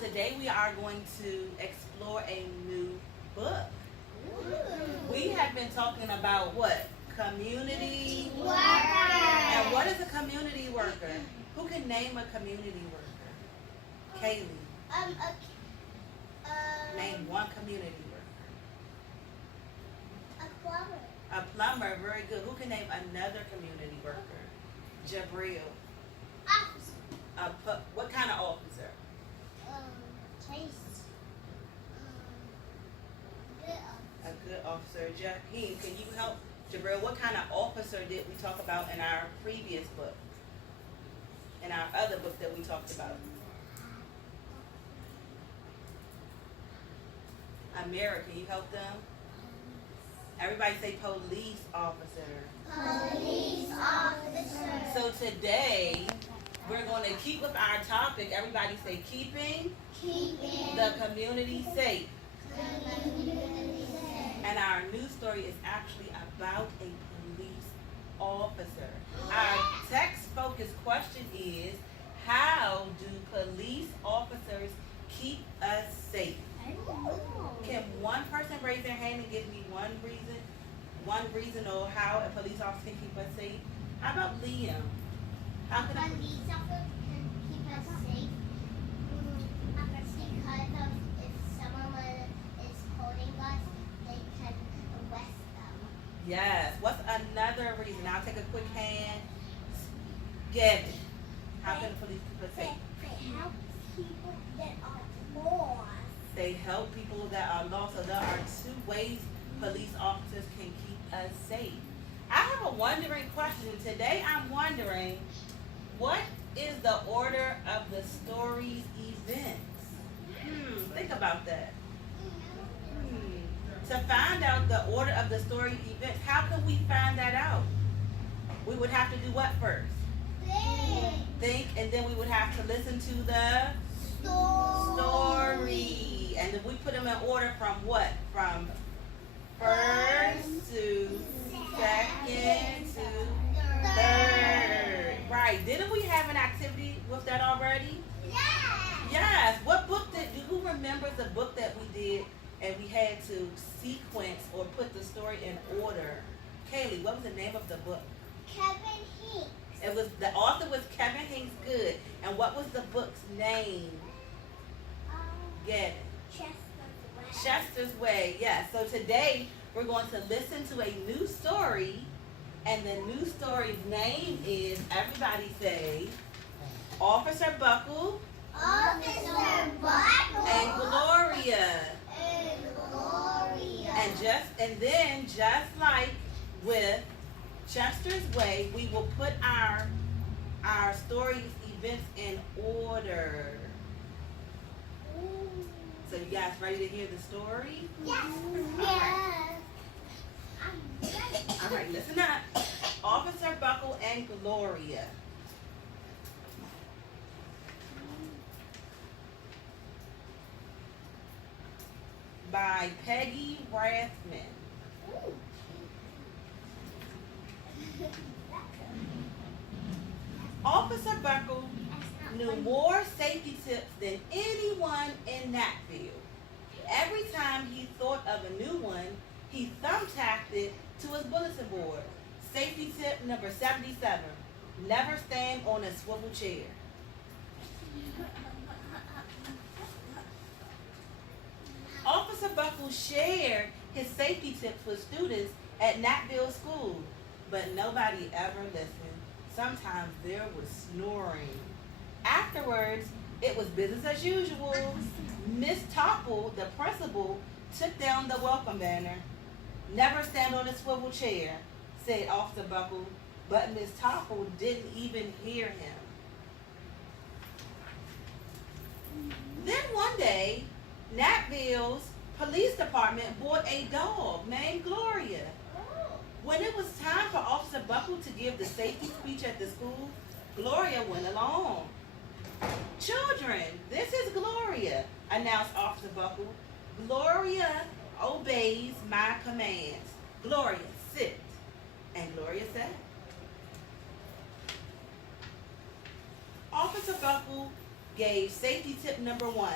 today we are going to explore a new book. We have been talking about what? Community Worker. And what is a community worker? Who can name a community worker? Kaylee. Name one community worker. A plumber. A plumber, very good. Who can name another community worker? Jabril. Officer. What kind of officer? Chase. Good officer. A good officer. Jaheen, can you help Jabril? What kind of officer did we talk about in our previous book? In our other book that we talked about? Amira, can you help them? Everybody say police officer. Police officer. So today, we're going to keep with our topic. Everybody say keeping Keeping the community safe. the community safe. And our news story is actually about a police officer. Our text focused question is, how do police officers keep us safe? Can one person raise their hand and give me one reason or how a police officer can keep us safe? How about Liam? How can I? Police officer can keep us safe because of if someone is holding us, they can arrest them. Yes. What's another reason? I'll take a quick hand. Gavin. How can the police keep us safe? They help people that are lost. They help people that are lost. So there are two ways police officers can keep us safe. I have a wondering question. Today I'm wondering, what is the order of the story's events? Think about that. To find out the order of the story events, how can we find that out? We would have to do what first? Think, and then we would have to listen to the story. And if we put them in order from what? From first to second to third. Right. Didn't we have an activity with that already? Yes. What book who remembers the book that we did and we had to sequence or put the story in order? Kaylee, what was the name of the book? Kevin Hinks. It was, the author was Kevin Hinks Good. And what was the book's name? Gavin. Chester's Way, yes. So today we're going to listen to a new story, and the new story's name is, everybody say, Officer Buckle Officer Buckle. and Gloria. And Gloria. And then just like with Chester's Way, we will put our story's events in order. So you guys ready to hear the story? Yes. All right, listen up. Officer Buckle and Gloria. By Peggy Rathman. Officer Buckle knew more safety tips than anyone in Natfield. Every time he thought of a new one, he thumbtacked it to his bulletin board. Safety tip number 77, never stand on a swivel chair. Officer Buckle shared his safety tips with students at Natfield School, but nobody ever listened. Sometimes there was snoring. Afterwards, it was business as usual. Miss Topple, the principal, took down the welcome banner. Never stand on a swivel chair, said Officer Buckle, but Miss Topple didn't even hear him. Then one day, Natfield's police department bought a dog named Gloria. When it was time for Officer Buckle to give the safety speech at the school, Gloria went along. Children, this is Gloria, announced Officer Buckle. Gloria obeys my commands. Gloria, sit. And Gloria sat. Officer Buckle gave safety tip number 1.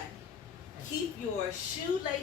Keep your shoelaces